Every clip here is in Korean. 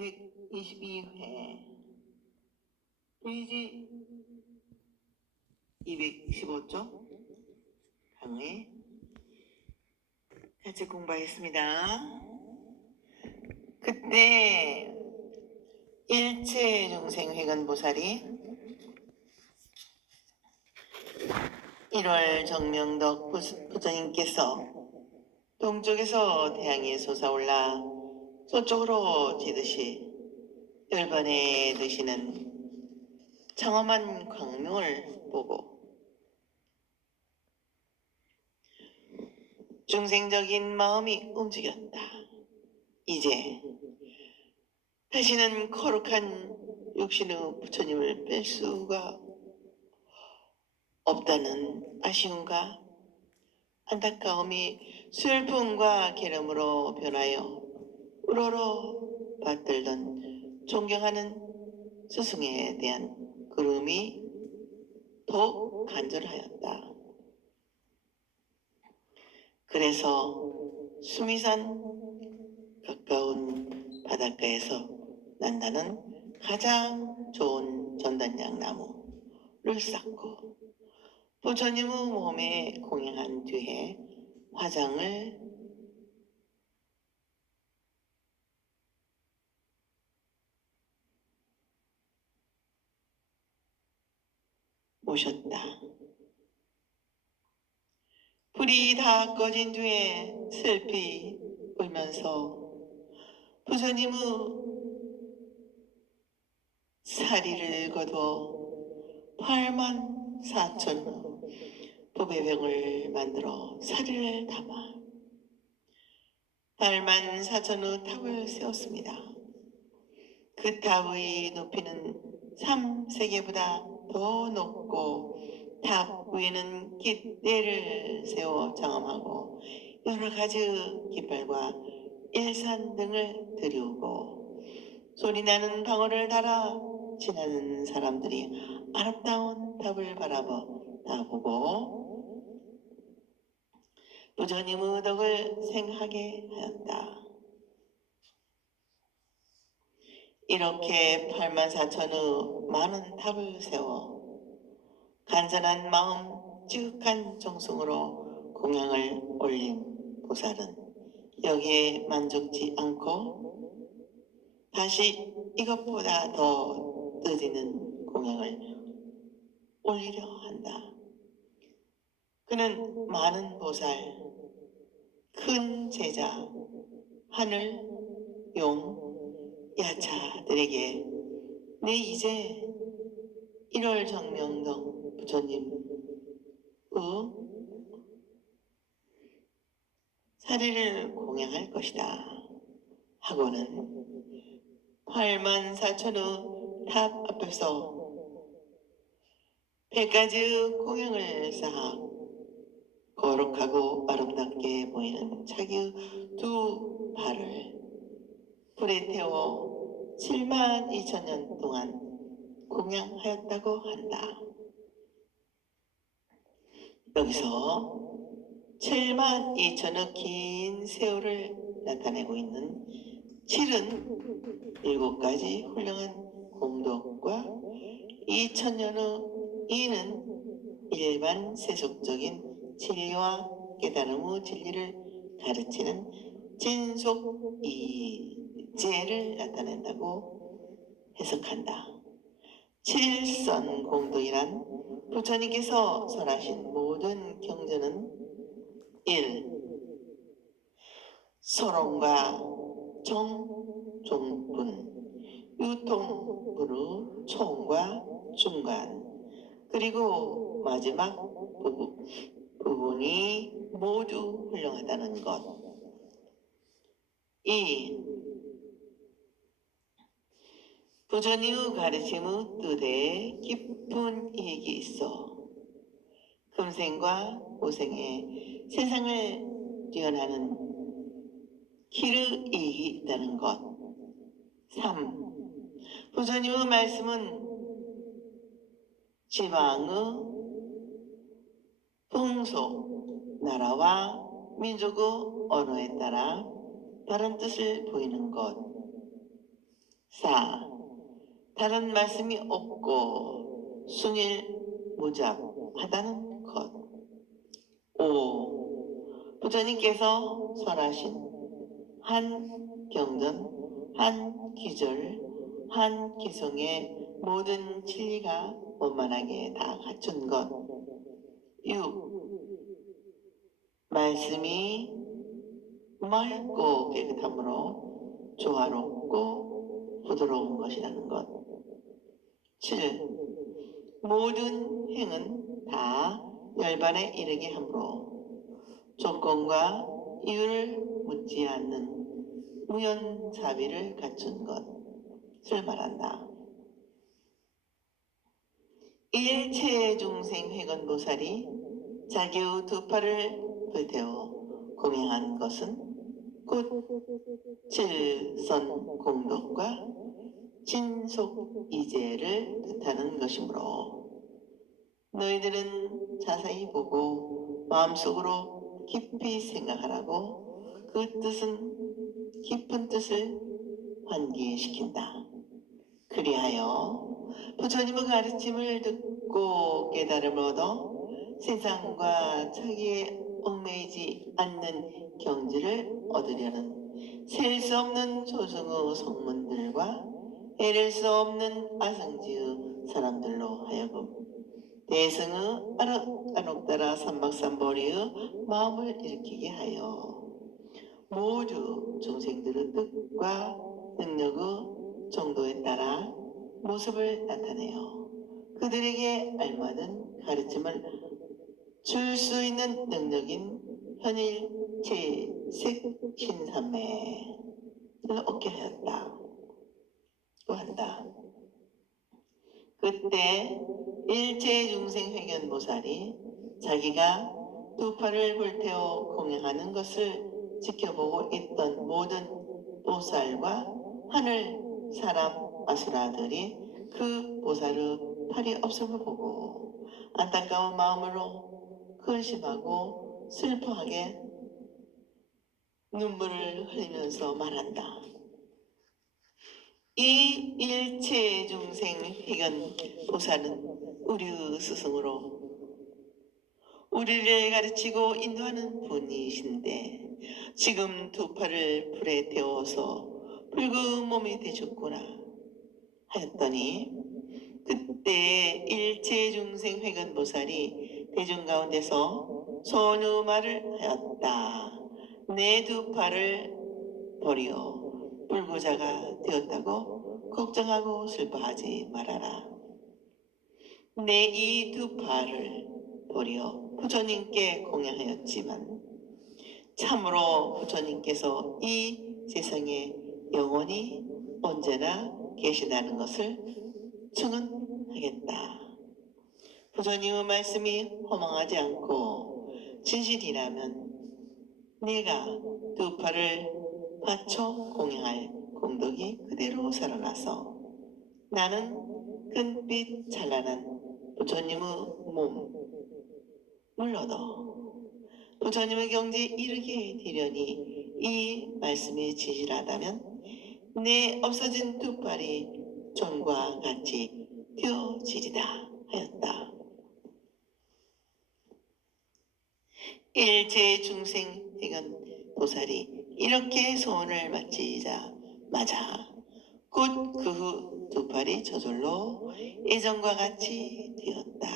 122회 페이지 215쪽 강의 같이 공부하겠습니다. 그때 일체중생회관보살이 1월 정명덕 부처님께서 동쪽에서 태양이 솟아올라 서쪽으로 지듯이 열반에 드시는 장엄한 광명을 보고 중생적인 마음이 움직였다. 이제 다시는 거룩한 육신의 부처님을 뺄 수가 없다는 아쉬움과 안타까움이 슬픔과 괴로움으로 변하여 우러러 받들던 존경하는 스승에 대한 그름이 더욱 간절하였다. 그래서 수미산 가까운 바닷가에서 난다는 가장 좋은 전단양 나무를 쌓고 부처님의 몸에 공양한 뒤에 화장을 모셨다. 불이 다 꺼진 뒤에 슬피 울면서 부처님의 사리를 거두어 84,000 보배병을 만들어 사리를 담아 84,000의 탑을 세웠습니다. 그 탑의 높이는 3세계보다 더 높고 탑 위에는 깃대를 세워 장엄하고 여러 가지 깃발과 일산 등을 들이우고 소리나는 방울을 달아 지나는 사람들이 아름다운 탑을 바라보고 부처님의 덕을 생하게 하였다. 이렇게 84,000의 많은 탑을 세워 간절한 마음 지극한 정성으로 공양을 올린 보살은 여기에 만족지 않고 다시 이것보다 더 뜨지는 공양을 올리려 한다. 그는 많은 보살, 큰 제자, 하늘, 용, 야차들에게 네 이제 1월 정명덕 부처님의 사리를 공양할 것이다 하고는 84,000의 탑 앞에서 100가지의 공양을 쌓아 거룩하고 아름답게 보이는 자기의 두 발을 불에 태워 72,000년 동안 공양하였다고 한다. 여기서 72,000의 긴 세월을 나타내고 있는 77가지 훌륭한 공덕과 2,000년의 이는 일반 세속적인 진리와 깨달음의 진리를 가르치는 진속이제를 나타낸다고 해석한다. 칠선 공덕이란 부처님께서 설하신 모든 경전은 1. 서론과 정종분, 유통분의 총과 중간, 그리고 마지막 부분이 모두 훌륭하다는 것. 2. 부처님의 가르침의 뜻에 깊은 이익이 있어 금생과 고생에 세상을 뛰어나는 길의 이익이 있다는 것. 3. 부처님의 말씀은 지방의 풍속, 나라와 민족의 언어에 따라 다른 뜻을 보이는 것. 4. 다른 말씀이 없고 순일무잡하다는 것. 5. 부처님께서 설하신 한 경전, 한 기절, 한 기성의 모든 진리가 원만하게 다 갖춘 것. 6. 말씀이 맑고 깨끗함으로 조화롭고 부드러운 것이라는 것. 7. 모든 행은 다 열반에 이르게 하므로 조건과 이유를 묻지 않는 무연사비를 갖춘 것을 말한다. 일체 중생 회건보살이 자기의 두 팔을 불태워 공양한 것은 곧 질선 공덕과 진속 이제를 뜻하는 것이므로 너희들은 자세히 보고 마음속으로 깊이 생각하라고 그 뜻은 깊은 뜻을 환기시킨다. 그리하여 부처님의 가르침을 듣고 깨달음을 얻어 세상과 자기에 얽매이지 않는 경지를 얻으려는 셀 수 없는 조승의 성문들과 해낼 수 없는 아성지의 사람들로 하여금 대승의 안옥따라 삼박삼보리의 마음을 일으키게 하여 모두 중생들의 뜻과 능력의 정도에 따라 모습을 나타내어 그들에게 알맞은 가르침을 줄 수 있는 능력인 현일체색신삼매를 얻게 하였다. 또 한다. 그때 일체중생회견보살이 자기가 두 팔을 불태워 공양하는 것을 지켜보고 있던 모든 보살과 하늘, 사람, 아수라들이 그 보살의 팔이 없음을 보고 안타까운 마음으로 근심하고 슬퍼하게 눈물을 흘리면서 말한다. 이 일체중생 회견 보살은 우리 스승으로 우리를 가르치고 인도하는 분이신데 지금 두 팔을 불에 태워서 붉은 몸이 되셨구나 하였더니 그때 일체중생 회견 보살이 대중 가운데서 소원의 말을 하였다. 내 두 팔을 버려 불구자가 되었다고 걱정하고 슬퍼하지 말아라. 내 이 두 팔을 버려 부처님께 공양하였지만 참으로 부처님께서 이 세상에 영원히 언제나 계시다는 것을 증언하겠다. 부처님의 말씀이 허망하지 않고 진실이라면 네가 두 팔을 바쳐 공양할 공덕이 그대로 살아나서 나는 끈빛 찬란한 부처님의 몸을 얻어 부처님의 경지에 이르게 되려니 이 말씀이 진실하다면 내 없어진 두 팔이 전과 같이 되어지리다 하였다. 일체중생 회견 보살이 이렇게 소원을 마치자마자 곧 그 후 두 팔이 저절로 예전과 같이 되었다.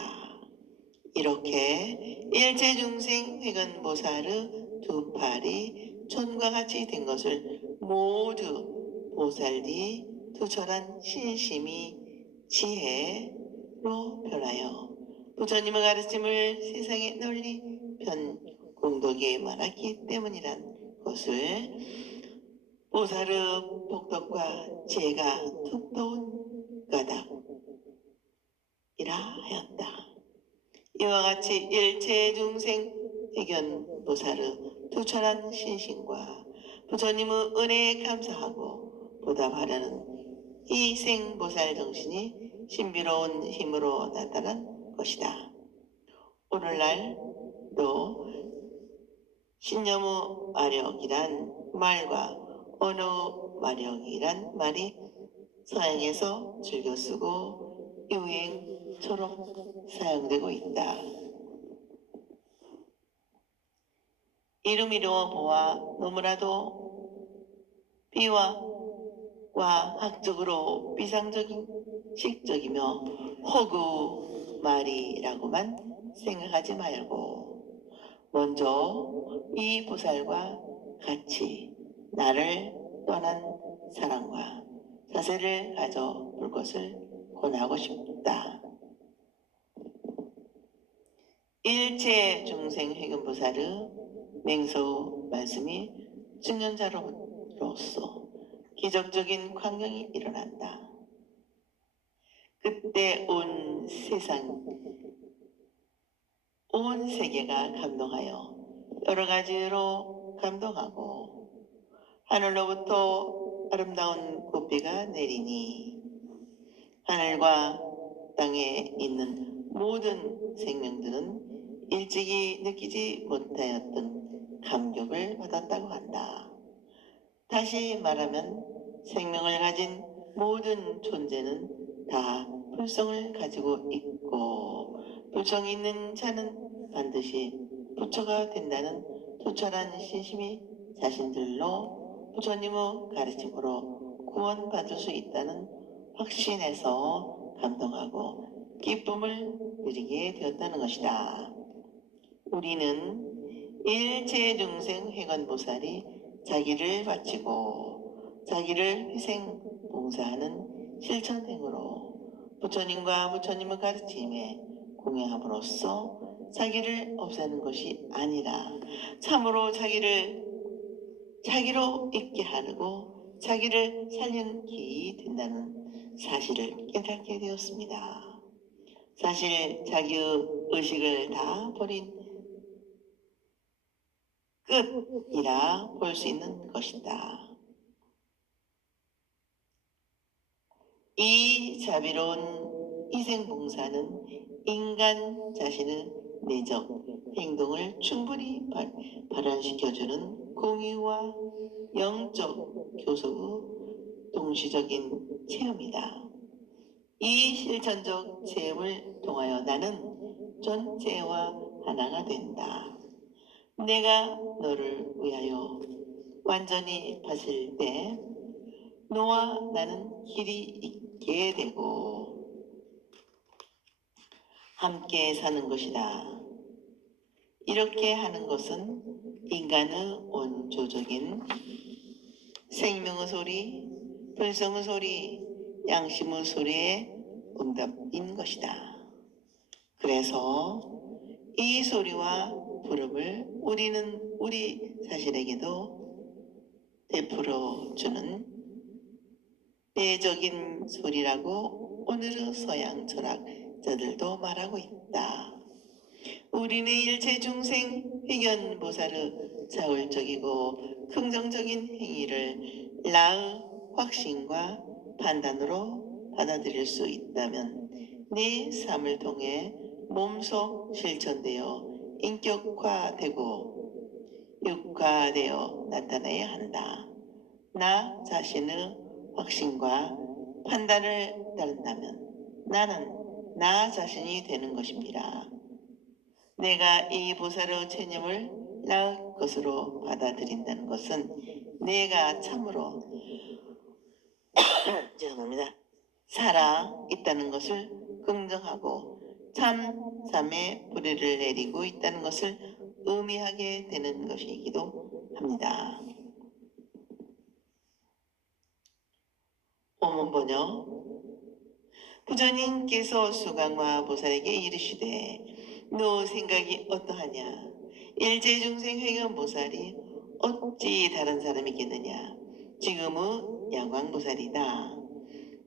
이렇게 일체중생 회견 보살의 두 팔이 전과 같이 된 것을 모두 보살이 투철한 신심이 지혜로 변하여 부처님의 가르침을 세상에 널리 공덕에 말하기 때문이란 것을 보살의 복덕과 지혜가 툭터운 까닭이라 하였다. 이와 같이 일체중생 회견 보살의 투철한 신심과 부처님의 은혜에 감사하고 보답하려는 이 생보살 정신이 신비로운 힘으로 나타난 것이다. 오늘날도 신념의 마력이란 말과 언어 마력이란 말이 서양에서 즐겨 쓰고 유행처럼 사용되고 있다. 이름이로 보아 너무나도 비화학적으로 비상적인 식적이며 허구 말이라고만 생각하지 말고 먼저 이 보살과 같이 나를 떠난 사랑과 자세를 가져 볼 것을 권하고 싶다. 일체 중생 회근보살의 맹서 말씀이 증언자로서 기적적인 광경이 일어난다. 그때 온 세계가 감동하여 여러 가지로 감동하고 하늘로부터 아름다운 꽃비가 내리니 하늘과 땅에 있는 모든 생명들은 일찍이 느끼지 못하였던 감격을 받았다고 한다. 다시 말하면 생명을 가진 모든 존재는 다 불성을 가지고 있고 불성이 있는 자는 반드시 부처가 된다는 투철한 신심이 자신들로 부처님의 가르침으로 구원받을 수 있다는 확신에서 감동하고 기쁨을 누리게 되었다는 것이다. 우리는 일체 중생 회관보살이 자기를 바치고 자기를 희생 봉사하는 실천행으로 부처님과 부처님의 가르침에 공양함으로써 자기를 없애는 것이 아니라 참으로 자기로 있게 하고 자기를 살리는 길이 된다는 사실을 깨닫게 되었습니다. 사실 자기의 의식을 다 버린 끝이라 볼 수 있는 것이다. 이 자비로운 희생봉사는 인간 자신의 내적 행동을 충분히 발현시켜주는 공유와 영적 교섭의 동시적인 체험이다. 이 실천적 체험을 통하여 나는 전체와 하나가 된다. 내가 너를 위하여 완전히 바칠 때 너와 나는 길이 있게 되고 함께 사는 것이다. 이렇게 하는 것은 인간의 원초적인 생명의 소리, 불성의 소리, 양심의 소리의 응답인 것이다. 그래서 이 소리와 부름을 우리는 우리 자신에게도 베풀어 주는 내적인 소리라고 오늘의 서양 철학자들도 말하고 있다. 우리는 일체 중생 회견보살의 자율적이고 긍정적인 행위를 나의 확신과 판단으로 받아들일 수 있다면 내 삶을 통해 몸소 실천되어 인격화되고 육화되어 나타나야 한다. 나 자신의 확신과 판단을 따른다면 나는 나 자신이 되는 것입니다. 내가 이 보살의 체념을 나의 것으로 받아들인다는 것은 내가 참으로 죄송합니다. 살아 있다는 것을 긍정하고 참삼의 뿌리를 내리고 있다는 것을 의미하게 되는 것이기도 합니다. 오문번역 부처님께서 수강화 보살에게 이르시되 너 생각이 어떠하냐? 일제중생 회견보살이 어찌 다른 사람이겠느냐? 지금의 양광보살이다.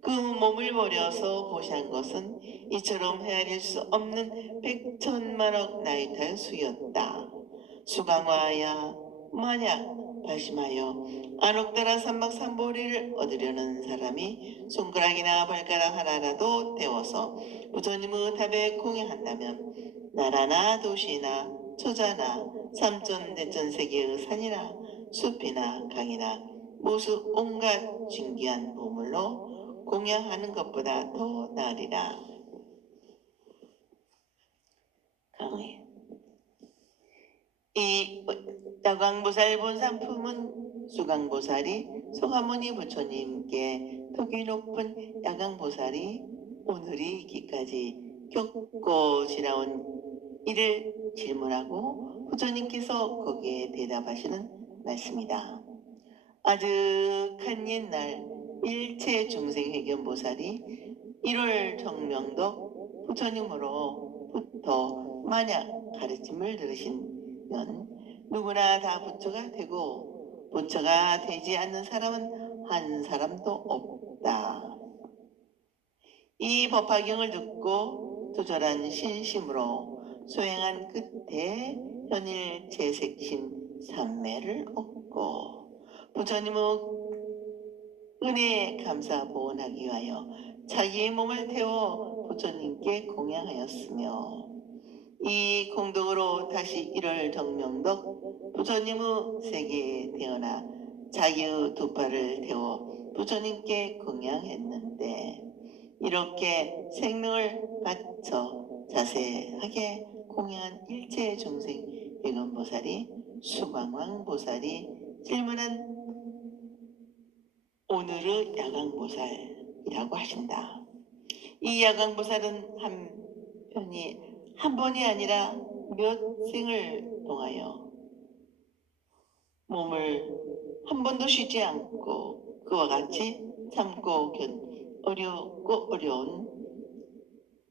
그 몸을 버려서 보시한 것은 이처럼 헤아릴 수 없는 백천만억 나이탈 수였다. 수강화야 만약 발심하여 안옥다라 삼박삼보리를 얻으려는 사람이 손가락이나 발가락 하나라도 태워서 부처님의 탑에 공양한다면 나라나 도시나 초자나 삼천대천 세계의 산이나 숲이나 강이나 모두 온갖 진귀한 보물로 공양하는 것보다 더 나으리라. 강의. 이 야광보살 본산품은 수광보살이 송하모니 부처님께 덕이 높은 야광보살이 오늘이 있기까지 겪고 지나온 일을 질문하고 부처님께서 거기에 대답하시는 말씀이다. 아득한 옛날 일체 중생회견보살이 1월 정명덕 부처님으로부터 만약 가르침을 들으시면 누구나 다 부처가 되고 부처가 되지 않는 사람은 한 사람도 없다. 이 법화경을 듣고 조절한 신심으로 수행한 끝에 현일 재색심 삼매를 얻고 부처님의 은혜에 감사 보원하기 위하여 자기의 몸을 태워 부처님께 공양하였으며 이 공덕으로 다시 1월 정명덕 부처님의 세계에 태어나 자기의 두 팔을 태워 부처님께 공양했는데 이렇게 생명을 바쳐 자세하게 공양한 일체 중생 백원보살이 수광왕보살이 질문한 오늘의 야광보살이라고 하신다. 이 야광보살은 한 번이 아니라 몇 생을 통하여 몸을 한 번도 쉬지 않고 그와 같이 참고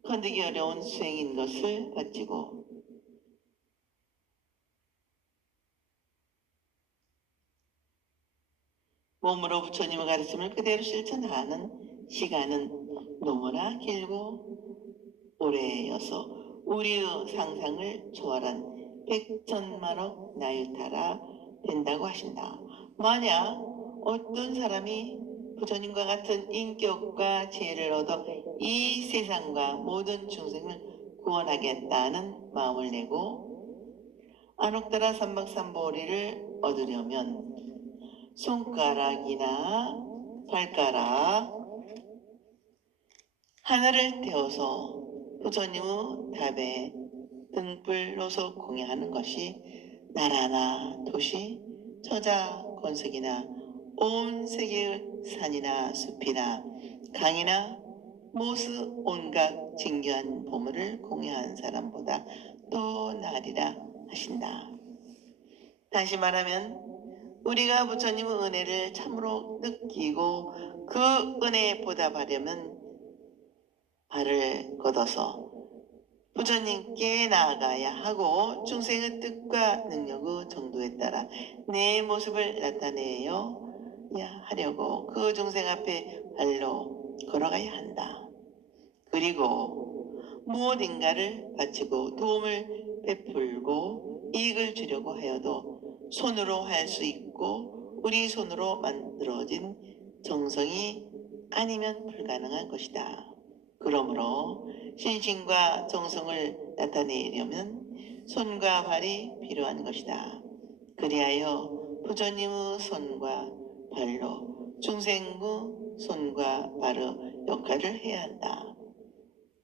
건드기 어려운 수행인 것을 바치고 몸으로 부처님의 가르침을 그대로 실천하는 시간은 너무나 길고 오래여서 우리의 상상을 초월한 백천만억 나일타라 된다고 하신다. 만약 어떤 사람이 부처님과 같은 인격과 지혜를 얻어 이 세상과 모든 중생을 구원하겠다는 마음을 내고 안옥다라 삼박삼보리를 얻으려면 손가락이나 발가락 하나를 태워서 부처님의 답에 등불로서 공양하는 것이 나라나 도시, 저자, 권석이나 온 세계의 산이나 숲이나 강이나 모스 온갖 진귀한 보물을 공양한 사람보다 또 나으리라 하신다. 다시 말하면 우리가 부처님의 은혜를 참으로 느끼고 그 은혜에 보답하려면 발을 걷어서 부처님께 나아가야 하고 중생의 뜻과 능력의 정도에 따라 내 모습을 나타내야 하려고 그 중생 앞에 발로 걸어가야 한다. 그리고 무엇인가를 바치고 도움을 베풀고 이익을 주려고 하여도 손으로 할 수 있고 우리 손으로 만들어진 정성이 아니면 불가능한 것이다. 그러므로 신심과 정성을 나타내려면 손과 발이 필요한 것이다. 그리하여 부처님의 손과 발로 중생의 손과 발의 역할을 해야 한다.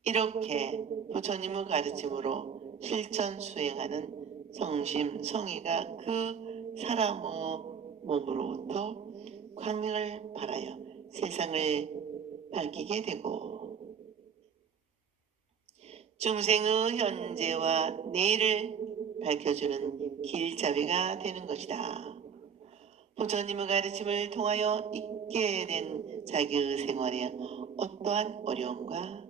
이렇게 부처님의 가르침으로 실천 수행하는 성심, 성의가 그 사람의 몸으로부터 광명을 발하여 세상을 밝히게 되고 중생의 현재와 내일을 밝혀주는 길잡이가 되는 것이다. 부처님의 가르침을 통하여 있게 된 자기의 생활에 어떠한 어려움과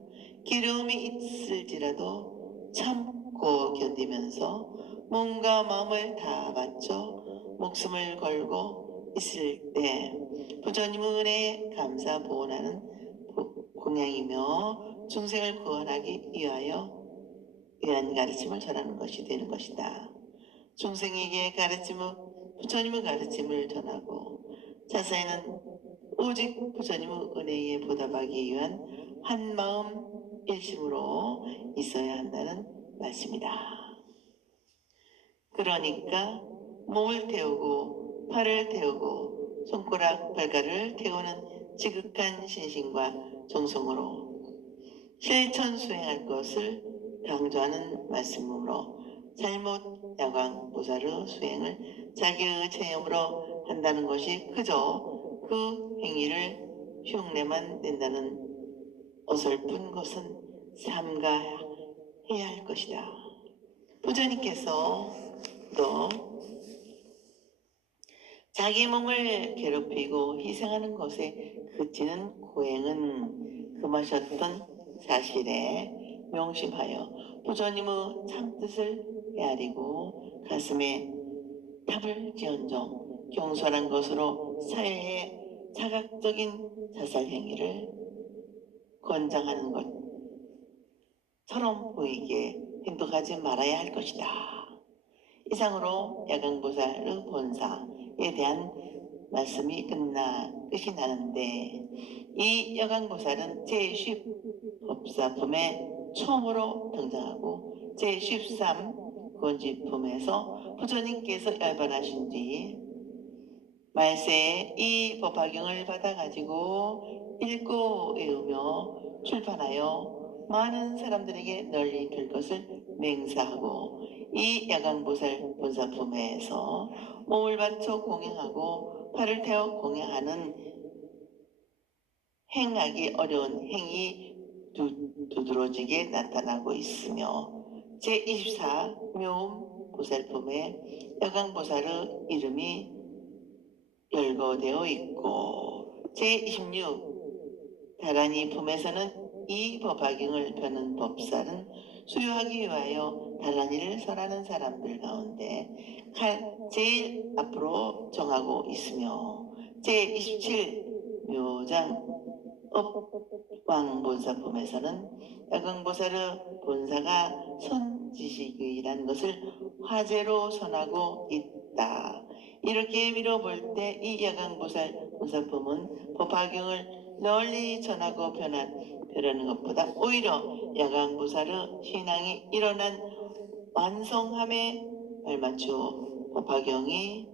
기름이 있을지라도 참고 견디면서 몸과 마음을 다 바쳐 목숨을 걸고 있을 때 부처님의 은혜에 감사 보원하는 공양이며 중생을 구원하기 위한 가르침을 전하는 것이 되는 것이다. 중생에게 부처님의 가르침을 전하고 자세히는 오직 부처님의 은혜에 보답하기 위한 한마음 일심으로 있어야 한다는 말씀이다. 그러니까 몸을 태우고 팔을 태우고 손가락 발가락을 태우는 지극한 신심과 정성으로 실천 수행할 것을 강조하는 말씀으로 잘못 야광보살의 수행을 자기의 체험으로 한다는 것이 그저 그 행위를 흉내만 낸다는 어설픈 것은 삼가해야 할 것이다. 부처님께서 또 자기 몸을 괴롭히고 희생하는 것에 그치는 고행은 금하셨던 사실에 명심하여 부처님의 참뜻을 헤아리고 가슴에 탑을 지언정 경솔한 것으로 사회에 자각적인 자살 행위를 권장하는 것처럼 보이게 행동하지 말아야 할 것이다. 이상으로 야광보살의 본사에 대한 말씀이 끝이 나는데, 이 야광보살은 제10법사품에 처음으로 등장하고 제13 권지품에서 부처님께서 열반하신 뒤 말세에 이 법화경을 받아가지고 읽고 외우며 출판하여 많은 사람들에게 널리 들 것을 맹세하고, 이 야광보살 본사품에서 몸을 바쳐 공양하고 팔을 태워 공양하는 행하기 어려운 행이 두드러지게 나타나고 있으며, 제24 묘음 보살품에 야광보살의 이름이 열거되어 있고, 제26 다라니 품에서는 이 법화경을 펴는 법살은 수요하기 위하여 다라니를 설하는 사람들 가운데 제일 앞으로 정하고 있으며, 제27 묘장 업왕본사품에서는 야광보살의 본사가 선지식이란 것을 화제로 선하고 있다. 이렇게 밀어볼 때 이 야광보살 본사품은 법화경을 널리 전하고 벼르는 것보다 오히려 야광보살의 신앙이 일어난 완성함에 발맞추어 법화경이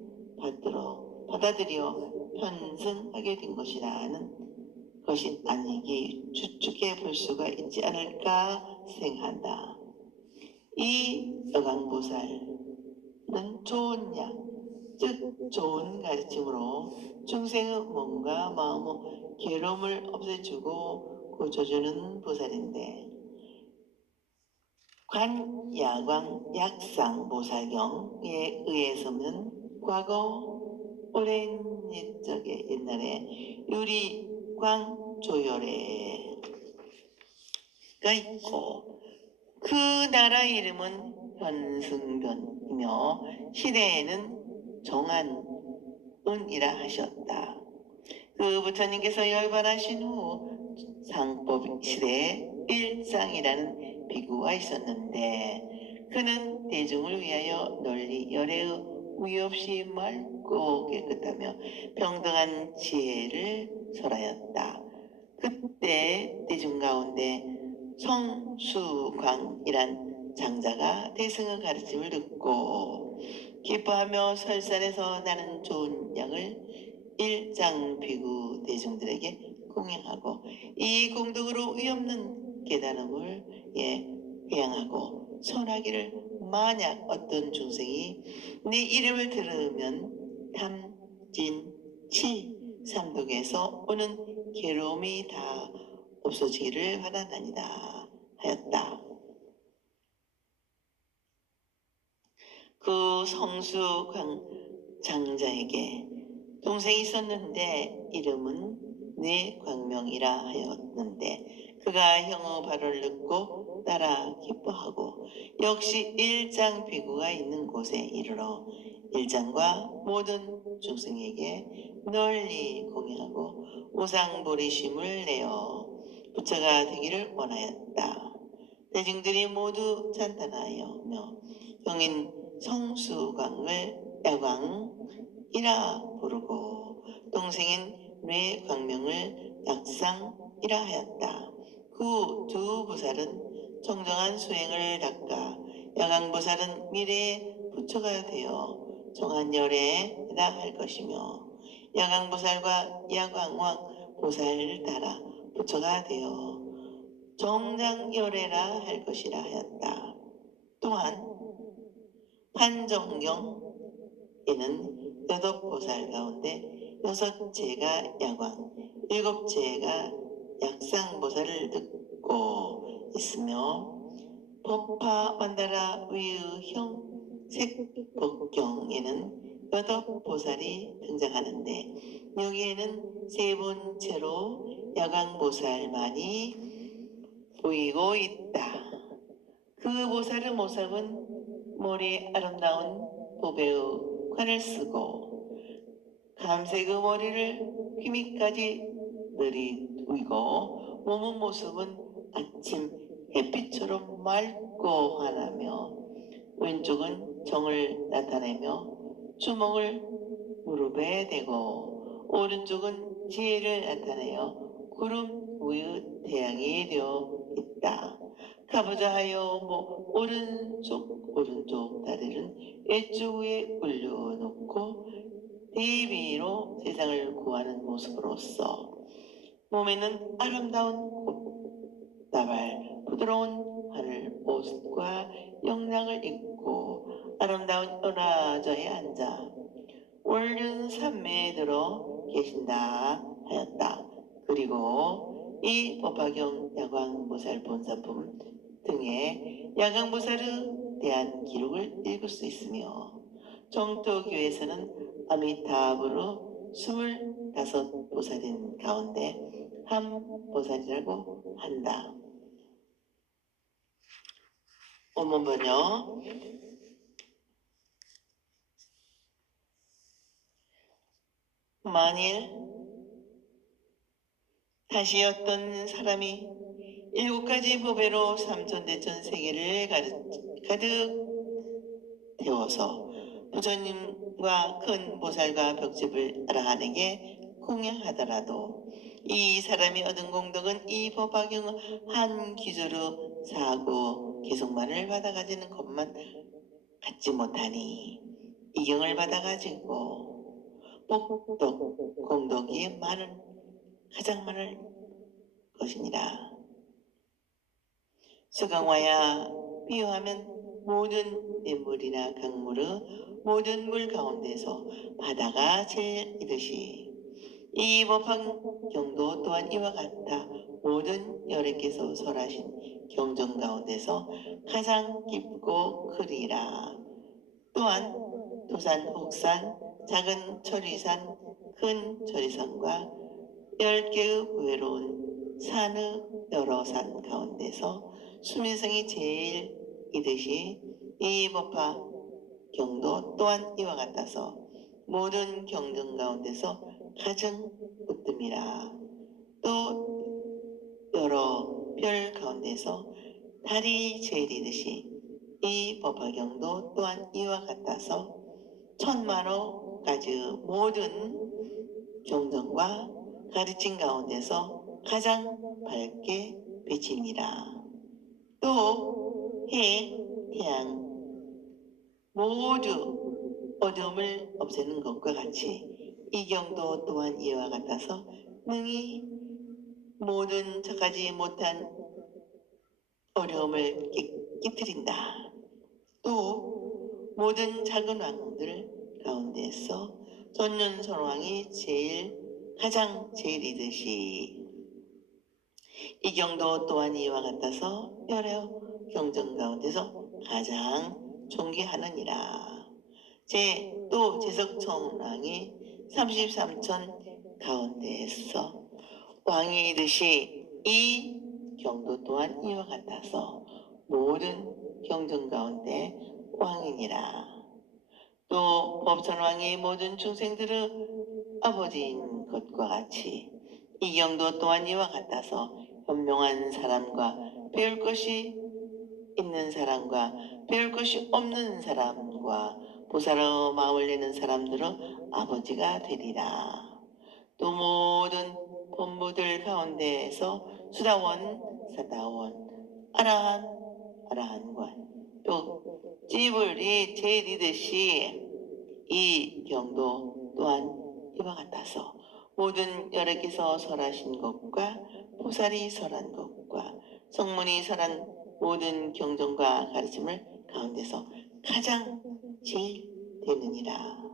받아들여 편승하게 된 것이라는 것이 아니기 추측해 볼 수가 있지 않을까 생각한다. 이 야광보살은 좋은 약, 즉 좋은 가르침으로 중생의 몸과 마음의 괴로움을 없애주고 고쳐주는 보살인데, 관야광 약상 보살경에 의해서는 과거 오랜 옛날에 유리광 조열회가 있고, 그 나라 이름은 현승변이며 시대에는 정한운이라 하셨다. 그 부처님께서 열반하신 후 상법 시대에 일상이라는 비구가 있었는데, 그는 대중을 위하여 널리 열애의 우위 없이 맑고 깨끗하며 평등한 지혜를 설하였다. 그때 대중 가운데 성수광이란 장자가 대승의 가르침을 듣고 기뻐하며 설산에서 나는 좋은 양을 일장 비구 대중들에게 공양하고, 이 공덕으로 위없는 깨달음을 회양하고 선하기를, 만약 어떤 중생이 네 이름을 들으면 탐, 진, 치 삼독에서 오는 괴로움이 다 없어지기를 바라나이다 하였다. 그 성수광 장자에게 동생이 있었는데 이름은 뇌광명이라 하였는데, 그가 형의 발을 듣고 따라 기뻐하고 역시 일장 비구가 있는 곳에 이르러 일장과 모든 중생에게 널리 공양하고 우상보리심을 내어 부처가 되기를 원하였다. 대중들이 모두 찬탄하여며 형인 성수광을 야광이라 부르고 동생인 뇌광명을 약상이라 하였다. 그 두 보살은 정정한 수행을 닦아 야광보살은 미래의 부처가 되어 정한 열애라 할 것이며, 야광보살과 야광왕 보살을 따라 부처가 되어 정장열애라 할 것이라 하였다. 또한 판정경에는 여덟 보살 가운데 여섯째가 야광, 일곱째가 약상보살을 듣고 있으며 법화 완다라 위의형 색법경에는 여덟 보살이 등장하는데 여기에는 세 번째로 야광보살만이 보이고 있다. 그 보살의 모습은 머리에 아름다운 보배의 관을 쓰고 감색의 머리를 귀밑까지 내리두고 몸의 모습은 아침 햇빛처럼 맑고 환하며 왼쪽은 정을 나타내며 주먹을 무릎에 대고 오른쪽은 지혜를 나타내어 구름 위의 태양이 되어 있다. 가보자 하여 오른쪽 다리를 왼쪽 위에 올려놓고 대비로 세상을 구하는 모습으로서 몸에는 아름다운 꽃다발 부드러운 하늘 옷과 영랑을 입고 아름다운 은화좌에 앉아 월륜산매에 들어 계신다 하였다. 그리고 이 법화경 야광보살 본사품 등의 야광보살에 대한 기록을 읽을 수 있으며 정토교에서는 아미타불의 25보살인 가운데 한 보살이라고 한다. 원문 번역. 만일 다시 어떤 사람이 7가지 보배로 삼천대천 세계를 가득 태워서 부처님과 큰 보살과 벽집을 아라한에게 공양하더라도 이 사람이 얻은 공덕은 이 법화경 한 기조로 사고 개송만을 받아가지는 것만 갖지 못하니 이 경을 받아가지고 복덕 공덕이 가장 많을 것이니라. 수강화야 비유하면 모든 냇물이나 강물의 모든 물 가운데서 바다가 제일이듯이 이 법화경도 또한 이와 같다. 모든 열애께서 설하신 경전 가운데서 가장 깊고 크리라. 또한 도산, 혹산, 작은 천리산, 큰 천리산과 10개의 외로운 산의 여러 산 가운데서 수민성이 제일이듯이 이 법화경도 또한 이와 같아서 모든 경전 가운데서 가장 으뜸이라. 또 여러 별 가운데서 달이 제일이듯이 이 법화경도 또한 이와 같아서 천만호 가지의 모든 경전과 가르침 가운데서 가장 밝게 비치니라. 또 해, 태양 모두 어둠을 없애는 것과 같이 이 경도 또한 이와 같아서 능히 모든 저까지 못한 어려움을 깨뜨린다. 또 모든 작은 왕들 가운데서 전륜선왕이 가장 제일이듯이 이 경도 또한 이와 같아서 여러 경전 가운데서 가장 존귀하느니라. 또 제석천왕이 33천 가운데에서 왕이듯이 이 경도 또한 이와 같아서 모든 경전 가운데 왕이니라. 또 법천왕이 모든 중생들의 아버지인 것과 같이 이 경도 또한 이와 같아서 현명한 사람과 배울 것이 있는 사람과 배울 것이 없는 사람과 보살의 마음을 내는 사람들의 아버지가 되리라. 또 모든 본부들 가운데에서 수다원, 사다원, 아라한과 또 찌불이 제일이듯이 이 경도 또한 이와 같아서 모든 여러께서 설하신 것과 보살이 설한 것과 성문이 설한 모든 경전과 가르침을 가운데서 가장 제일 되느니라.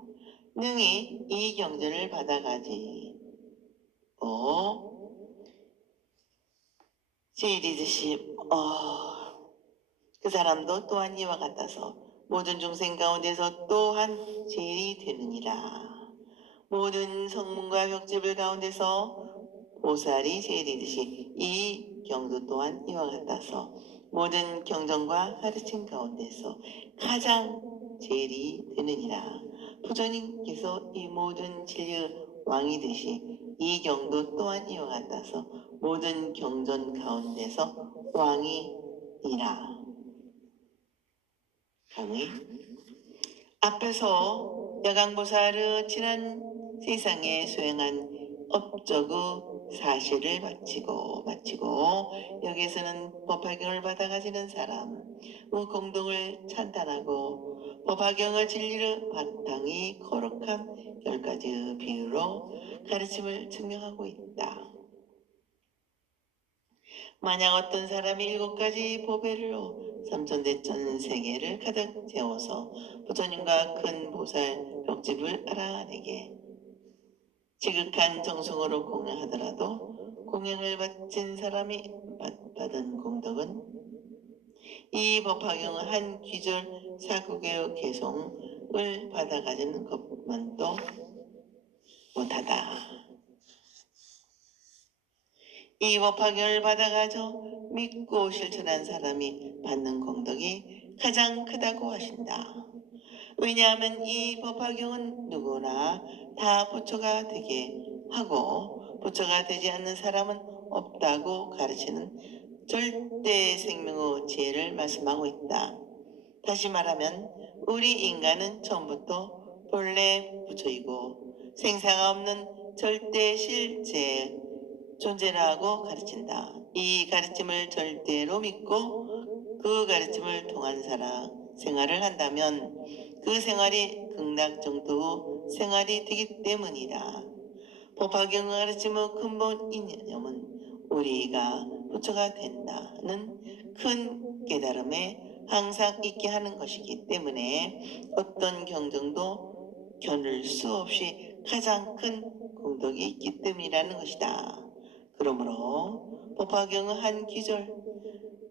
능히 이 경전을 받아가지 제일이듯이 그 사람도 또한 이와 같아서 모든 중생 가운데서 또한 제일이 되느니라. 모든 성문과 벽집을 가운데서 보살이 제일이듯이 이 경도 또한 이와 같아서 모든 경전과 가르침 가운데서 가장 제일이 되느니라. 부처님께서 이 모든 진리의 왕이듯이 이 경도 또한 이와 같아서 모든 경전 가운데서 왕이니라. 강의 앞에서 여강보살의 지난 세상에 수행한 업적의 사실을 마치고 여기서는 법화경을 받아가지는 사람의 공동을 찬탄하고 법화경의 진리를 바탕이 거룩한 10가지의 비유로 가르침을 증명하고 있다. 만약 어떤 사람이 7가지 보배로 삼천대천 세계를 가득 채워서 부처님과 큰 보살 벽집을 알아내게 지극한 정성으로 공양하더라도 공양을 바친 사람이 받은 공덕은 이 법화경의 한 귀절 사국의 개송을 받아가지는 것만도 못하다. 이 법화경을 받아가져 믿고 실천한 사람이 받는 공덕이 가장 크다고 하신다. 왜냐하면 이 법화경은 누구나 다 부처가 되게 하고 부처가 되지 않는 사람은 없다고 가르치는 절대 생명의 지혜를 말씀하고 있다. 다시 말하면 우리 인간은 처음부터 본래 부처이고 생사가 없는 절대 실제 존재라고 가르친다. 이 가르침을 절대로 믿고 그 가르침을 통한 생활을 한다면 그 생활이 극락정토 생활이 되기 때문이다. 법화경의 가르침의 근본 이념은 우리가 부처가 된다는 큰 깨달음에 항상 있게 하는 것이기 때문에 어떤 경전도 겨눌 수 없이 가장 큰 공덕이 있기 때문이라는 것이다. 그러므로 법화경의 한 기절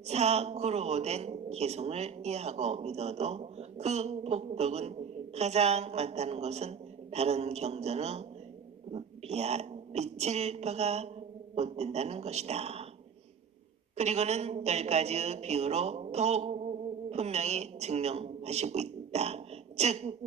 사구로 된 개성을 이해하고 믿어도 그 복덕은 가장 많다는 것은 다른 경전의 미칠 바가 못 된다는 것이다. 그리고는 10가지의 비유로 더욱 분명히 증명하시고 있다. 즉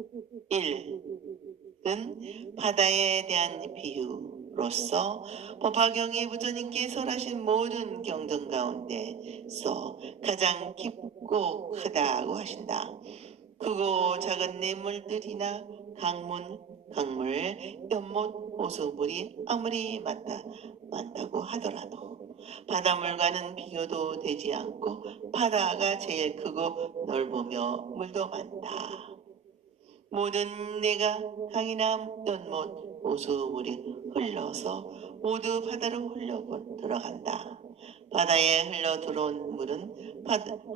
1은 바다에 대한 비유로서 법화경이 부처님께 설하신 모든 경전 가운데서 가장 깊고 크다고 하신다. 크고 작은 냇물들이나 강물, 연못, 호수물이 아무리 많다고 하더라도 바닷물과는 비교도 되지 않고 바다가 제일 크고 넓으며 물도 많다. 모든 내가 강이나 연못, 호수물이 흘러서 모두 바다로 흘러 들어간다. 바다에 흘러 들어온 물은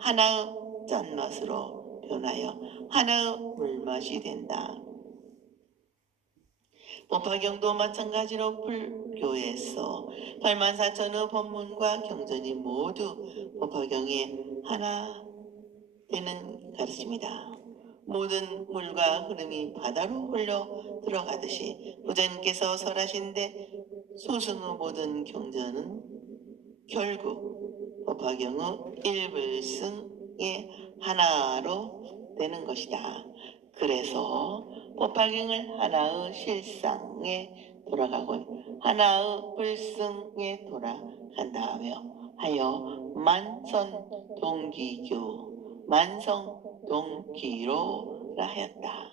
하나의 짠맛으로 변하여 하나의 물맛이 된다. 법화경도 마찬가지로 불교에서 84,000의 법문과 경전이 모두 법화경의 하나 되는 가르침이다. 모든 물과 흐름이 바다로 흘러 들어가듯이 부처님께서 설하신데 소승의 모든 경전은 결국 법화경의 일불승의 하나로 되는 것이다. 그래서 법화경을 하나의 실상에 돌아가고 하나의 불승에 돌아간다며 하여 만성동기로라 하였다.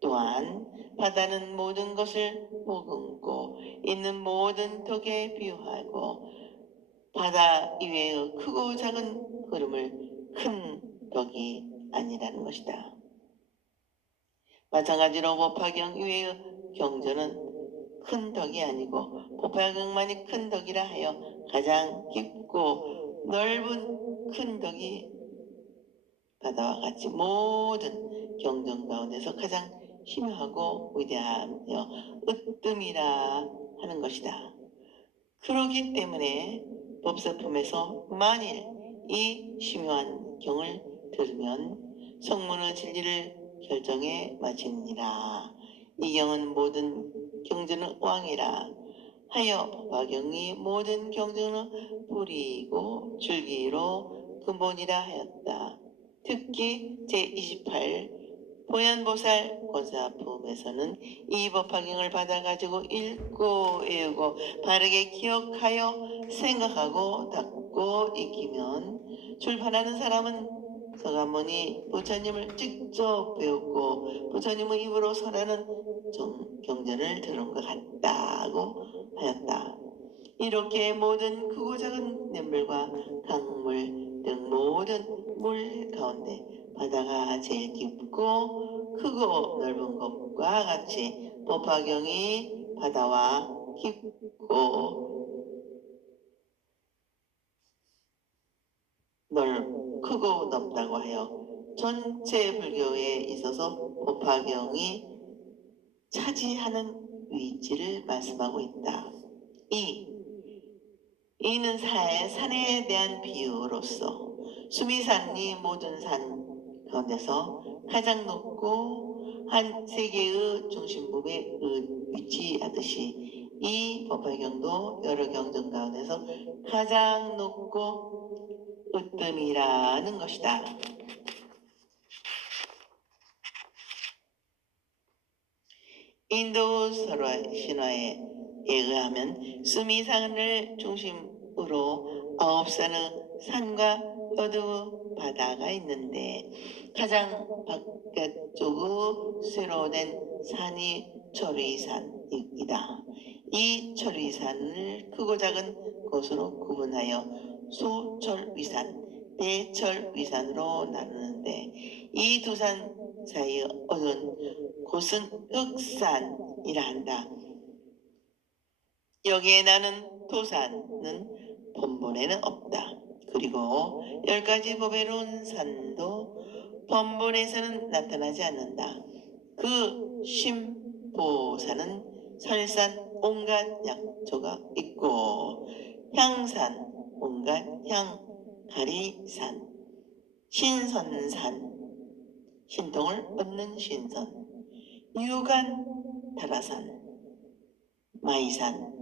또한 바다는 모든 것을 머금고 있는 모든 덕에 비유하고 바다 이외의 크고 작은 흐름을 큰 덕이 아니라는 것이다. 마찬가지로 법화경 이외의 경전은 큰 덕이 아니고 법화경만이 큰 덕이라 하여 가장 깊고 넓은 큰 덕이 바다와 같이 모든 경전 가운데서 가장 심하고 위대하며 으뜸이라 하는 것이다. 그렇기 때문에 법사품에서 만일 이 심오한 경을 들으면 성문의 진리를 결정해 마치니라. 이 경은 모든 경전의 왕이라 하여 법화경이 모든 경전의 뿌리이고 줄기로 근본이라 하였다. 특히 제28 보현보살 권사품에서는 이 법화경을 받아가지고 읽고 외우고 바르게 기억하여 생각하고 닦고 익히면 출판하는 사람은 서가모니 부처님을 직접 배웠고 부처님의 입으로 설하는 경전을 들은 것 같다고 하였다. 이렇게 모든 크고 작은 냇물과 강물 등 모든 물 가운데 바다가 제일 깊고 크고 넓은 것과 같이 법화경이 바다와 깊고 크고 넓다고 하여 전체 불교에 있어서 법화경이 차지하는 위치를 말씀하고 있다. 이는 산에 대한 비유로서 수미산이 모든 산 가운데서 가장 높고 한 세계의 중심부에 위치하듯이 이 법화경도 여러 경전 가운데서 가장 높고 으뜸이라는 것이다. 인도 신화에 의하면 수미산을 중심으로 9산의 산과 8의 바다가 있는데 가장 바깥쪽의 쇠로 된 산이 철위산이다. 이 철위산을 크고 작은 것으로 구분하여 소철위산, 대철위산으로 나누는데 이 두 산 사이에 어두운 곳은 흑산이라 한다. 여기에 나는 도산은 본본에는 없다. 그리고 10가지 법외로운 산도 본본에서는 나타나지 않는다. 그 심보산은 설산 온갖 약초가 있고 향산 온갖 향가리산 신선산 신통을 얻는 신선 유간 다라산 마이산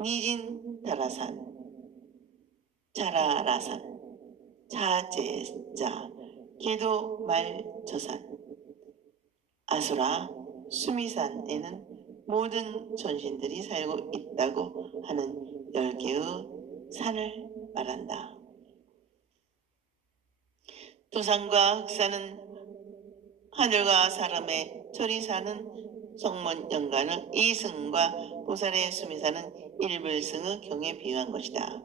니진 다라산 자라라산 자제자 계도 말저산 아수라 수미산에는 모든 전신들이 살고 있다고 하는 10개의 산을 말한다. 도산과 흑산은 하늘과 사람의 철이사는 성문 연간의 이승과 보살의 수미사는 일불승의 경에 비유한 것이다.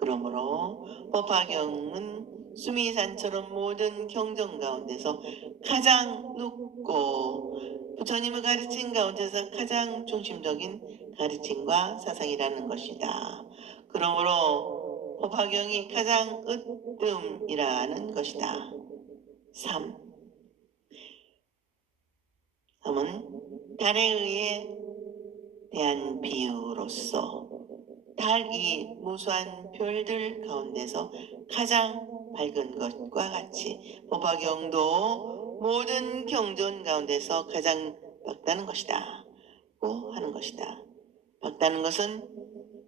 그러므로 법화경은 수미산처럼 모든 경전 가운데서 가장 높고 부처님의 가르침 가운데서 가장 중심적인 가르침과 사상이라는 것이다. 그러므로 법화경이 가장 으뜸이라는 것이다. 3. 다음은 달에 의해 대한 비유로서 달이 무수한 별들 가운데서 가장 밝은 것과 같이 법화경도 모든 경전 가운데서 가장 밝다는 것이다. 고 하는 것이다. 밝다는 것은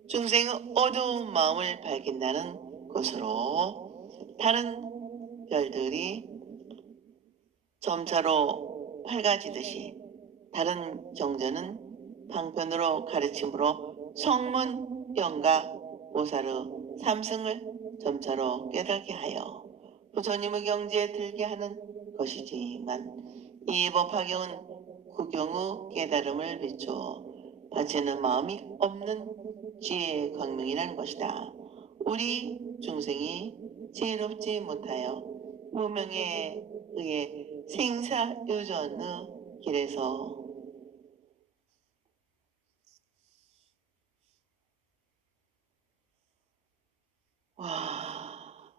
중생의 어두운 마음을 밝힌다는 것으로 다른 별들이 점차로 밝아지듯이 다른 경전은 방편으로 가르침으로 성문, 영가, 보살의 삼승을 점차로 깨닫게 하여 부처님의 경지에 들게 하는 것이지만 이 법화경은 구경의 깨달음을 비추어 바치는 마음이 없는 지혜의 광명이라는 것이다. 우리 중생이 지혜롭지 못하여 무명에 의해 생사유전의 길에서 와,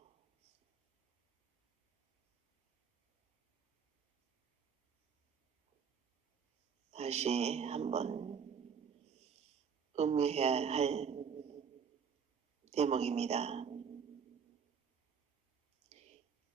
다시 한번 음미해야 할 대목입니다.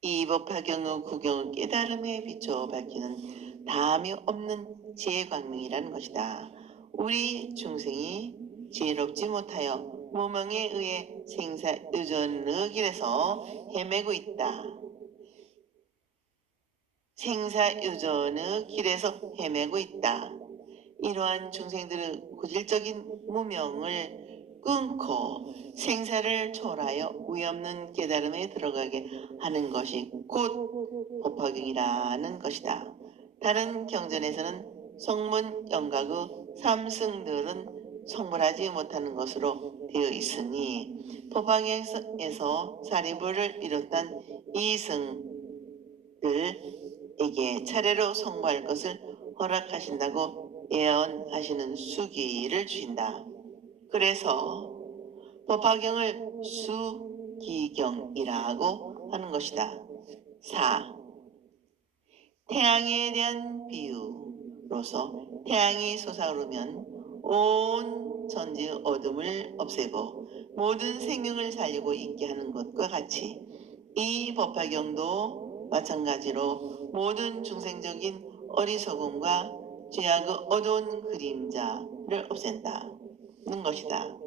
이 법화경의 구경을 깨달음에 비춰 밝히는 다함이 없는 지혜 광명이라는 것이다. 우리 중생이 지혜롭지 못하여 무명에 의해 생사유전의 길에서 헤매고 있다. 생사유전의 길에서 헤매고 있다. 이러한 중생들의 고질적인 무명을 끊고 생사를 초월하여 위없는 깨달음에 들어가게 하는 것이 곧 법화경이라는 것이다. 다른 경전에서는 성문 영각의 삼승들은 성불하지 못하는 것으로 되어 있으니 법화경에서 사리부를 비롯한 이승들에게 차례로 성불할 것을 허락하신다고 예언하시는 수기를 주신다. 그래서 법화경을 수기경이라고 하는 것이다. 4. 태양에 대한 비유로서 태양이 솟아오르면 온 천지의 어둠을 없애고 모든 생명을 살리고 있게 하는 것과 같이 이 법화경도 마찬가지로 모든 중생적인 어리석음과 죄악의 어두운 그림자를 없앤다는 것이다.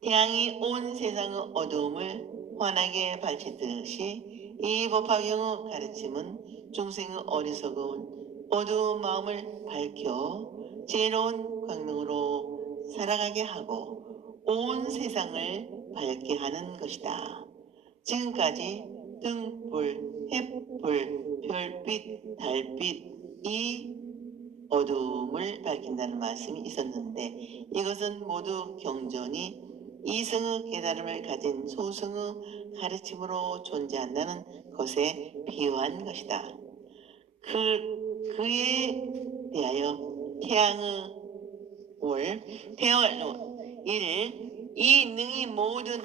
태양이 온 세상의 어두움을 환하게 밝히듯이 이 법화경의 가르침은 중생의 어리석은 어두운 마음을 밝혀 지혜로운 광명으로 살아가게 하고 온 세상을 밝게 하는 것이다. 지금까지 등불, 햇불, 별빛, 달빛, 이 어두움을 밝힌다는 말씀이 있었는데 이것은 모두 경전이 이성의 깨달음을 가진 소승의 가르침으로 존재한다는 것에 비유한 것이다. 그에 대하여 태양의 이 능히 모든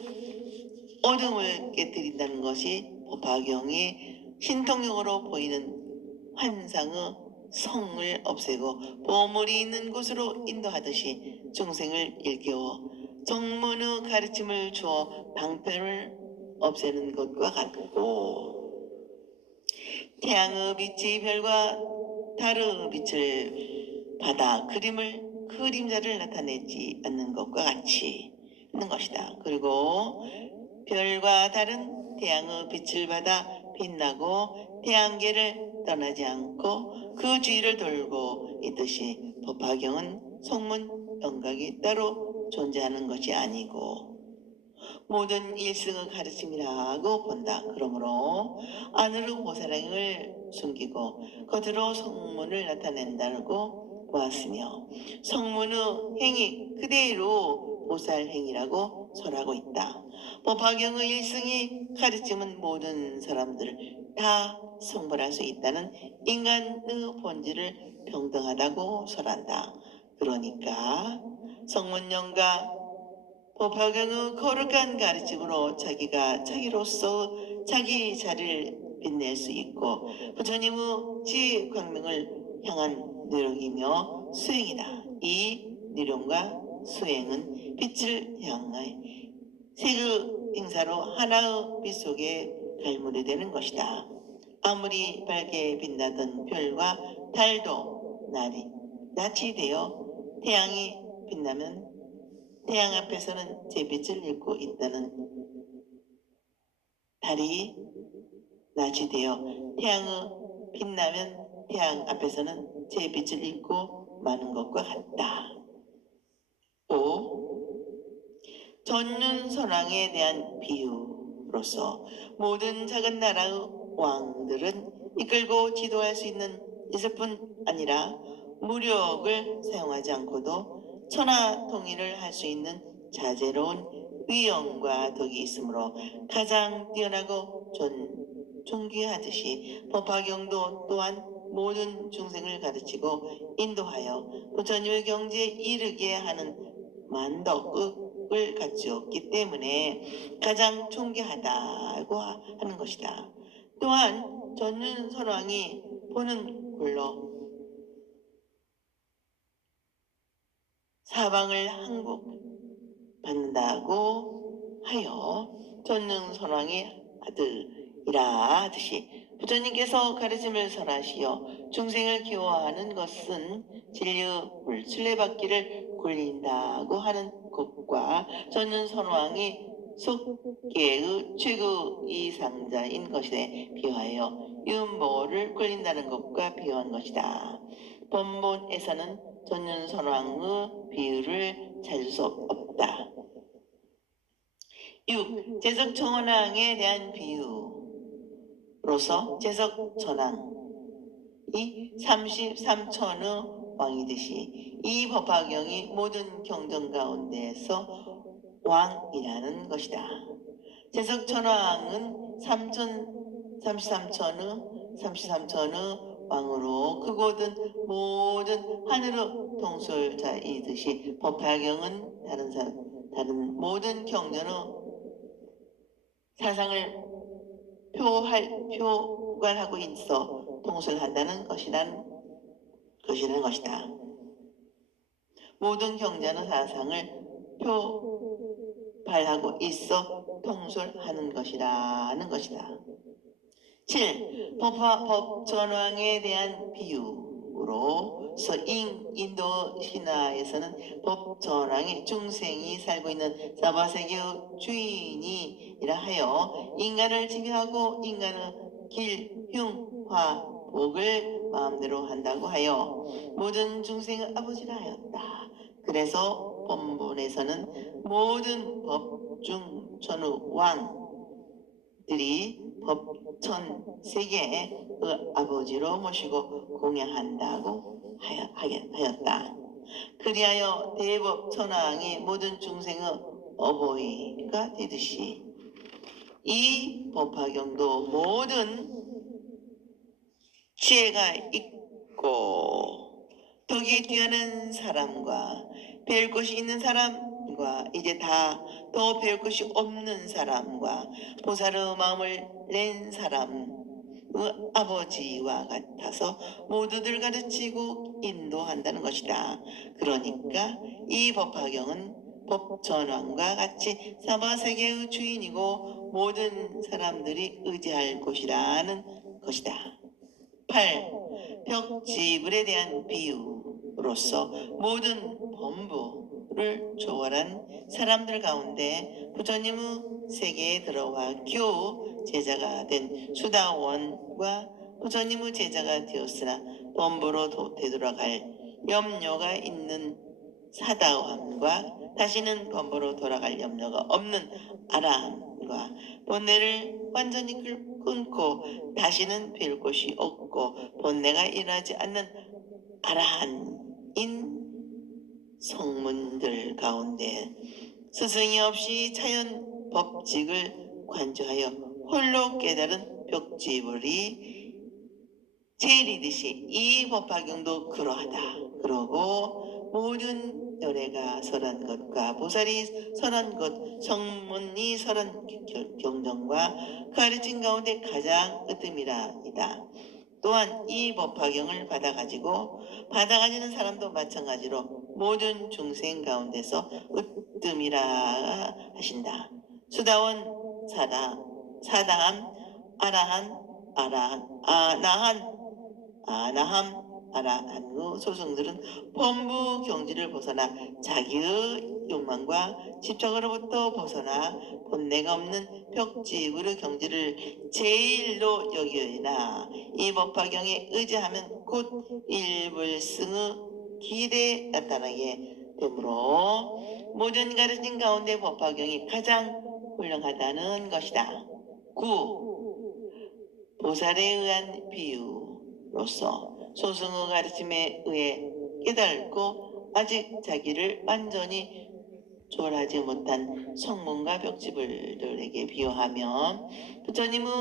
어둠을 깨뜨린다는 것이 법화경이 신통력으로 보이는 환상의 성을 없애고 보물이 있는 곳으로 인도하듯이 중생을 일깨워 정문의 가르침을 주어 방편을 없애는 것과 같고 태양의 빛이 별과 달의 빛을 받아 그림자를 나타내지 않는 것과 같이 하는 것이다. 그리고 별과 달은 태양의 빛을 받아 빛나고 태양계를 떠나지 않고 그 주위를 돌고 있듯이 법화경은 성문 영각이 따로 존재하는 것이 아니고 모든 일승의 가르침이라고 본다. 그러므로 안으로 보살행을 숨기고 겉으로 성문을 나타낸다고 보았으며 성문의 행위 그대로 보살행이라고 설하고 있다. 법화경의 일승이 가르침은 모든 사람들을 다 성불할 수 있다는 인간의 본질을 평등하다고 설한다. 그러니까 성문영과 법화경의 거룩한 가르침으로 자기가 자기로서 자기 자리를 빛낼 수 있고 부처님의 지혜 광명을 향한 노력이며 수행이다. 이 노력과 수행은 빛을 향해 세계 행사로 하나의 빛 속에 갈무리 되는 것이다. 아무리 밝게 빛나던 별과 달도 낯이 되어 태양이 빛나면 태양 앞에서는 제 빛을 잃고 있다는 달이 낯이 되어 태양의 빛나면 태양 앞에서는 제 빛을 잃고 마는 것과 같다. 5. 전륜선왕에 대한 비유로서 모든 작은 나라의 왕들은 이끌고 지도할 수 있는 이것뿐 아니라 무력을 사용하지 않고도 천하통일을 할 수 있는 자제로운 위엄과 덕이 있으므로 가장 뛰어나고 존귀하듯이 법화경도 또한 모든 중생을 가르치고 인도하여 부처님의 경지에 이르게 하는 만덕의 능력을 갖추었기 때문에 가장 존귀하다고 하는 것이다. 또한 전윤선왕이 보는 꼴로 사방을 항복받는다고 하여 전윤선왕의 아들이라 하듯이 부처님께서 가르침을 설하시어 중생을 기호하는 것은 진리의 순례받기를 굴린다고 하는 것과 전윤선왕이 속계의 최고 이상자인 것에 비하여 윤모를 굴린다는 것과 비유한 것이다. 본문에서는 전윤선왕의 비유를 찾을 수 없다. 6. 제석천왕에 대한 비유로서 제석천왕이 33천의 왕이듯이 이 법화경이 모든 경전 가운데에서 왕이라는 것이다. 제석천왕은 33천의 왕으로 크고든 모든 하늘의 통솔자이듯이 법화경은 다른 모든 경전의 사상을 표관하고 있어 통솔한다는 것이라는 것이다. 모든 경전의 사상을 표발하고 있어 통솔하는 것이라는 것이다. 7. 법전왕에 대한 비유로서 인도 신화에서는 법전왕의 중생이 살고 있는 사바세계의 주인이라 하여 인간을 지배하고 인간의 길, 흉, 화, 복을 마음대로 한다고 하여 모든 중생의 아버지라 하였다. 그래서 본문에서는 모든 법중천의 왕들이 법천 세계의 그 아버지로 모시고 공양한다고 하였다. 그리하여 대법천왕이 모든 중생의 어버이가 되듯이 이 법화경도 모든 지혜가 있고 덕이 뛰어난 사람과 배울 것이 있는 사람과 이제 다 더 배울 것이 없는 사람과 보살의 마음을 낸 사람의 아버지와 같아서 모두들 가르치고 인도한다는 것이다. 그러니까 이 법화경은 법전왕과 같이 사바세계의 주인이고 모든 사람들이 의지할 곳이라는 것이다. 8. 벽지불에 대한 비유로서 모든 범부를 초월한 사람들 가운데 부처님의 세계에 들어와 겨우 제자가 된 수다원과 부처님의 제자가 되었으나 범부로 되돌아갈 염려가 있는 사다원과 다시는 범부로 돌아갈 염려가 없는 아라한과 본내를 완전히 끊고 다시는 뵐 곳이 없고 본내가 일하지 않는 아라한인 성문들 가운데 스승이 없이 자연 법칙을 관조하여 홀로 깨달은 벽지불이 제일이듯이 이 법화경도 그러하다. 그러고 모든 열애가 설한 것과 보살이 설한 것, 성문이 설한 경전과 가르친 가운데 가장 으뜸이라이다. 또한 이 법화경을 받아가지는 사람도 마찬가지로 모든 중생 가운데서 으뜸이라 하신다. 수다원, 사다함, 아나함, 아라한의 소승들은 범부 경지를 벗어나 자기의 욕망과 집착으로부터 벗어나 본내가 없는 벽지불의 경지를 제일로 여기어이나 이 법화경에 의지하면 곧 일불승의 길에 나타나게 되므로 모든 가르침 가운데 법화경이 가장 훌륭하다는 것이다. 9. 보살에 의한 비유로서 소승의 가르침에 의해 깨달고 아직 자기를 완전히 초월하지 못한 성문과 벽지불들에게 비유하며 부처님의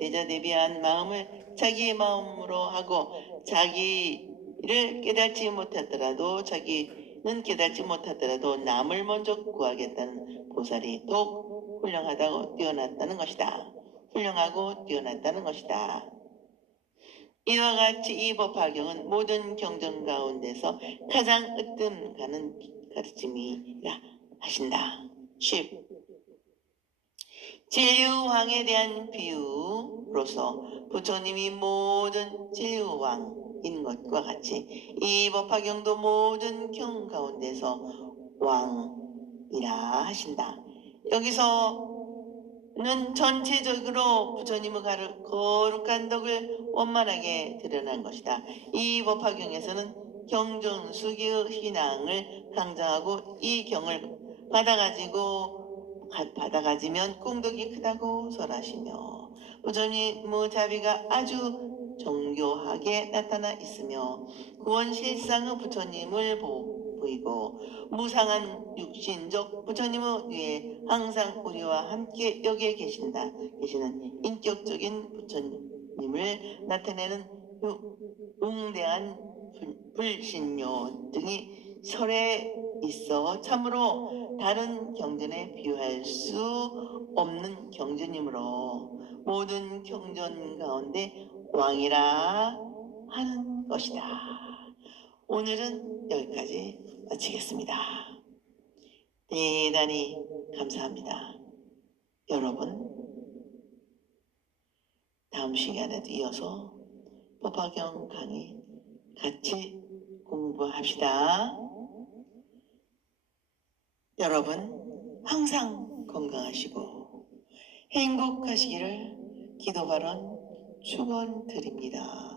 대자대비한 마음을 자기의 마음으로 하고 자기를 깨닫지 못하더라도 자기 깨닫지 못하더라도 남을 먼저 구하겠다는 보살이 더욱 훌륭하다고 뛰어났다는 것이다. 훌륭하고 뛰어났다는 것이다. 이와 같이 이 법화경은 모든 경전 가운데서 가장 으뜸 가는 가르침이라 하신다. 10. 진리왕에 대한 비유로서 부처님이 모든 진리왕인 것과 같이 이 법화경도 모든 경 가운데서 왕이라 하신다. 여기서는 전체적으로 부처님의 거룩한 덕을 원만하게 드러난 것이다. 이 법화경에서는 경전수기의 신앙을 강조하고 이 경을 받아가지면功德이 크다고 설하시며 부처님의 자비가 아주 정교하게 나타나 있으며 구원실상의 부처님을 보이고 무상한 육신적 부처님의 위에 항상 우리와 함께 여기에 계시는 인격적인 부처님을 나타내는 웅대한 불신료 등이 설에 있어 참으로 다른 경전에 비유할 수 없는 경전이므로 모든 경전 가운데 왕이라 하는 것이다. 오늘은 여기까지 마치겠습니다. 대단히 감사합니다. 여러분, 다음 시간에도 이어서 법화경 강의 같이 공부합시다. 여러분 항상 건강하시고 행복하시기를 기도 발언 축원드립니다.